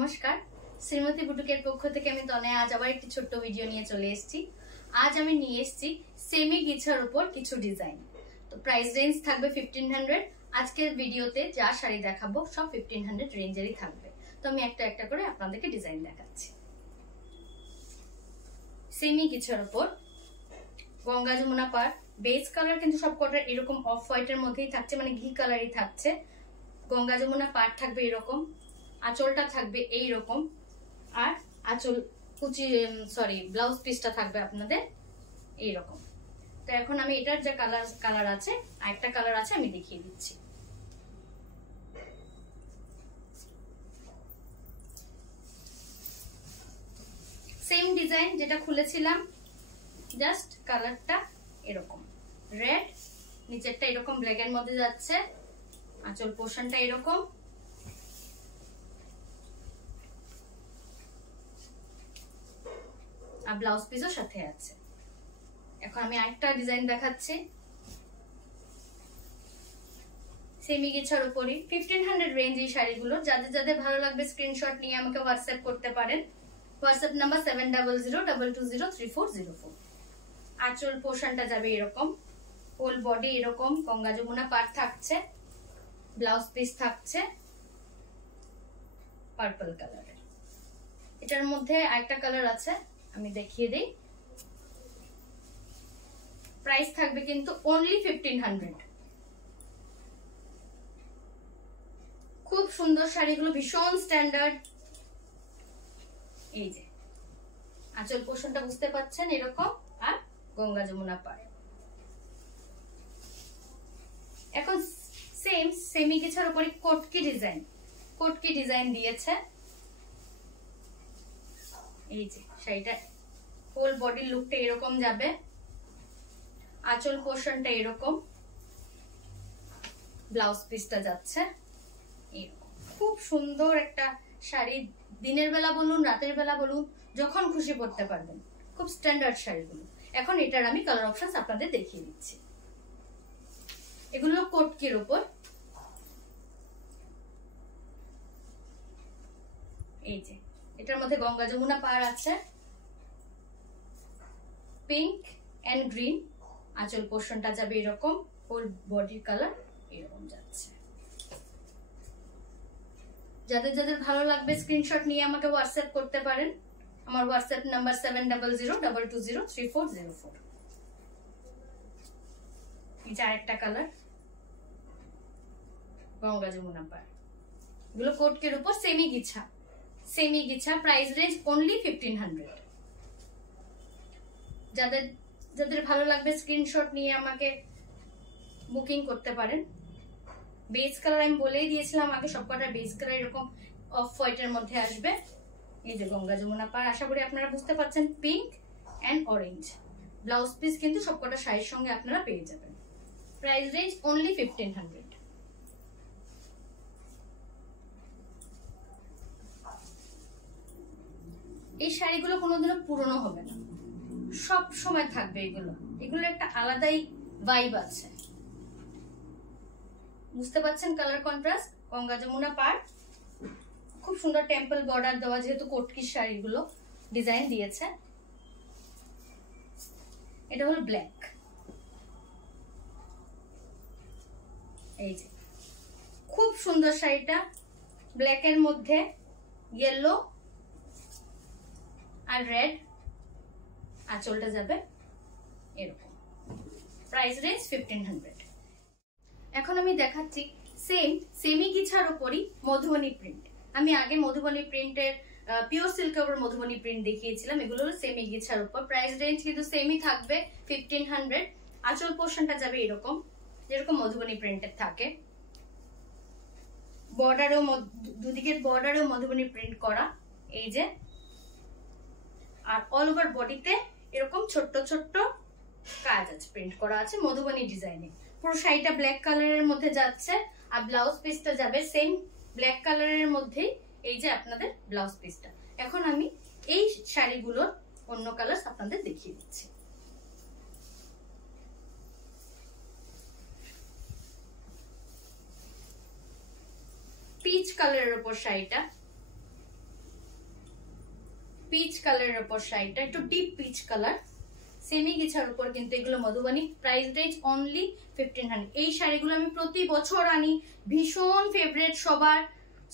নমস্কার, শ্রীমতী বুটিকের পক্ষ থেকে আমি তনয়া আজ আবার একটি ছোট্ট ভিডিও নিয়ে চলে এসেছি। আজ আমি নিয়ে এসেছি সেমি গিছার উপর কিছু ডিজাইন। তো প্রাইস রেঞ্জ থাকবে 1500। আজকের ভিডিওতে যা শাড়ি দেখাবো সব 1500 রেঞ্জেরই থাকবে। তো আমি একটা একটা করে আপনাদেরকে ডিজাইন দেখাচ্ছি। সেমি গিছার উপর গঙ্গা যমুনা পাড়, বেস কালার কিন্তু সবকটা এরকম অফ হোয়াইটের মধ্যেই থাকছে, মানে ঘি কালারই থাকছে। গঙ্গা যমুনা পাড় থাকবে এরকম, আঁচলটা থাকবে এই রকম, আর আঁচল ব্লাউজ পিসটা থাকবে আপনাদের এই রকম। তো এখন আমি এটার যে কালার আছে, আরেকটা কালার আছে আমি দেখিয়ে দিচ্ছি। সেম ডিজাইন যেটা খুলেছিলাম, জাস্ট কালারটা এরকম রেড, নিচেরটা এরকম ব্ল্যাক এর মধ্যে যাচ্ছে, আঁচল পোর্শনটা এরকম, আর ব্লাউজ পিসও সাথে আছে। এখন আমি আরেকটা ডিজাইন দেখাচ্ছি সেমি গিছার উপরই, 1500 রেঞ্জ এই শাড়িগুলো। যাদের যাদের ভালো লাগবে স্ক্রিনশট নিয়ে আমাকে হোয়াটসঅ্যাপ করতে পারেন। WhatsApp number 7002223404। আঁচল পোর্শনটা যাবে এরকম, হোল বডি এরকম গঙ্গা যমুনা পাড় থাকছে, ব্লাউজ পিস থাকছে পার্পল কালারের। এটার মধ্যে আরেকটা কালার আছে আমি দেখিয়ে দিই। প্রাইস থাকবে কিন্তু অনলি 1500। খুব সুন্দর শাড়িগুলো, ভীষণ স্ট্যান্ডার্ড। এই যে আঁচল পোর্শনটা বুঝতে পাচ্ছেন এরকম, আর গঙ্গা যমুনা পাড়। এখন সেম সেমি গিছার উপরে কোটকি ডিজাইন দিয়েছে। এই যে শাড়িটা হোল বডির লুকটা এরকম যাবে, আঁচল পোর্শনটা এরকম, ব্লাউজ পিসটা যাচ্ছে এরকম। খুব সুন্দর একটা শাড়ি, দিনের বেলা বলুন রাতের বেলা বলুন যখন খুশি পরতে পারবেন। খুব স্ট্যান্ডার্ড শাড়িগুলো। এখন এটার আমি কালার অপশনস আপনাদের দেখিয়ে দিচ্ছি। এগুলো কোটকির উপর। এই যে এটার মধ্যে গঙ্গা যমুনা পাড় আছে, পিঙ্ক এন্ড গ্রিন, আঁচল পোর্শনটা যাবে এরকম, হোল বডির কালার এরকম যাচ্ছে। যাদের যাদের ভালো লাগবে স্ক্রিনশট নিয়ে আমাকে হোয়াটসঅ্যাপ করতে পারেন। আমার হোয়াটসঅ্যাপ নাম্বার 7002223404। এই যে আরেকটা কালার গঙ্গা যমুনা পাড়। এগুলো কোটকের উপর সেমি গিছা। Price range only 1500। যাদের যাদের ভালো লাগবে স্ক্রিনশট নিয়ে আমাকে বুকিং করতে পারেন। বেস কালার আমি বলেই দিয়েছিলাম আগে, সবকটা বেস কালার এরকম অফ হোয়াইটের মধ্যে আসবে। এই যে গঙ্গা যমুনা পাড়, আশা করি আপনারা বুঝতে পারছেন, pink and orange. Blouse piece কিন্তু সবকটা শাড়ির সঙ্গে আপনারা পেয়ে যাবেন। Price range only 1500। এই শাড়িগুলো কোনোদিনও পুরনো হবে না, সব সময় থাকবে। এগুলো একটা আলাদাই ভাইব আছে, বুঝতে পারছেন? কালার কন্ট্রাস্ট, গঙ্গা যমুনা পাড়, খুব সুন্দর টেম্পল বর্ডার দেওয়া, যেহেতু কোটকির শাড়িগুলো ডিজাইন দিয়েছে। এটা হলো ব্ল্যাক। এই যে খুব সুন্দর শাড়িটা, ব্ল্যাক এর মধ্যে ইয়েলো আর রেড, আঁচলটা যাবে এরকম। Price range 1500। এখন আমি দেখাচ্ছি সেমি গিছার উপরই মধুবনী প্রিন্ট। আমি আগে মধুবনী প্রিন্টের পিওর সিল্কের উপর মধুবনী প্রিন্ট দেখিয়েছিলাম। এগুলো হলো সেমি গিছার উপর। প্রাইস রেঞ্জ কিন্তু সেমই থাকবে 1500। আঁচল পোর্শনটা যাবে এরকম, যেরকম মধুবনী প্রিন্টের থাকে। বর্ডারেও দুদিকের বর্ডারেও মধুবনী প্রিন্ট করা, এই যে। আর অল ওভার বডিতে এরকম ছোট্ট ছোট্ট কাজ আছে, প্রিন্ট করা আছে মধুবনী ডিজাইনে। পুরো শাড়িটা ব্ল্যাক কালারের মধ্যে যাচ্ছে, আর ব্লাউজ পিসটা যাবে সেম ব্ল্যাক কালারের মধ্যেই। এই যে আপনাদের ব্লাউজ পিসটা। এখন আমি এই শাড়িগুলোর অন্য কালার আপনাদের দেখিয়ে দিচ্ছি। পিচ কালারের উপর শাড়িটা, পিচ কালারের উপর শাড়িটা, একটু ডিপ পিচ কালার, সেমি গিছার উপর কিন্তু এগুলো মধুবনী। Price range only 1500। এই শাড়িগুলো আমি প্রতি বছর আনি, ভীষণ ফেভারিট সবার,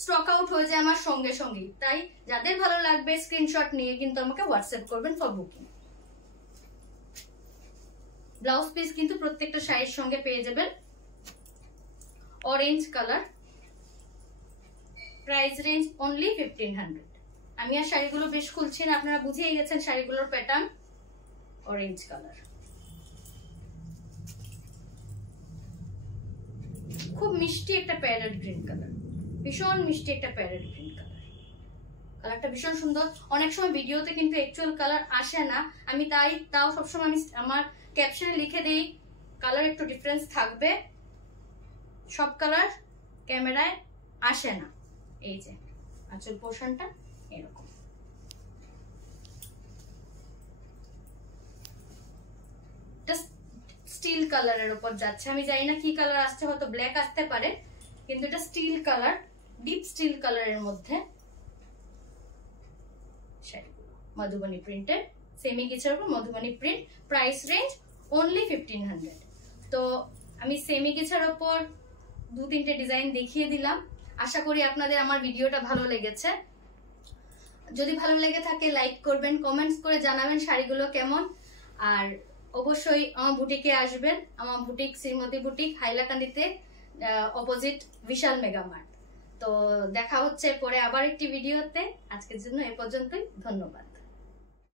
স্টক আউট হয়ে যায় আমার সঙ্গে সঙ্গেই। তাই যাদের ভালো লাগবে স্ক্রিনশট নিয়ে কিন্তু আমাকে হোয়াটসঅ্যাপ করবেন ফর বুকিং। ব্লাউজ পিস কিন্তু প্রত্যেকটা শাড়ির সঙ্গে পেয়ে যাবেন। Orange colour, price range only 1500। আমি আর শাড়িগুলো বেশ খুলছি না, আপনারা বুঝেই গেছেন শাড়িগুলোর প্যাটার্ন। অরেঞ্জ কালার, খুব মিষ্টি একটা প্যারেট গ্রিন কালার, ভীষণ মিষ্টি একটা প্যারেট গ্রিন কালার। কালারটা ভীষণ সুন্দর। অনেক সময় ভিডিওতে কিন্তু অ্যাকচুয়াল কালার আসে না, আমি তাও সবসময় আমি আমার ক্যাপশনে লিখে দেই কালার একটু ডিফারেন্স থাকবে, সব কালার ক্যামেরায় আসে না। এই যে আঁচল পোর্শনটা এরকম। স্টিল কালারের উপর যাচ্ছে, আমি জানি না কি কালার আসছে, হয়তো ব্ল্যাক আসতে পারে, কিন্তু এটা স্টিল কালার, ডিপ স্টিল কালারের মধ্যে শাড়িগুলো মধুবনী প্রিন্টের, সেমি গিছার উপর Madhubani print. Price range only 1500। তো আমি সেমি গিছার উপর 2-3টে ডিজাইন দেখিয়ে দিলাম। আশা করি আপনাদের আমার ভিডিওটা ভালো লেগেছে। যদি ভালো লেগে থাকে লাইক করবেন, কমেন্টস করে জানাবেন শাড়িগুলো কেমন। আর অবশ্যই আমার বুটিকে আসবেন, আমার বুটিক শ্রীমতী বুটিক, হাইলাকান্দিতে, অপোজিট বিশাল মেগা মার্ট। তো দেখা হচ্ছে পরে আবার একটি ভিডিওতে। আজকের জন্য এ পর্যন্তই, ধন্যবাদ।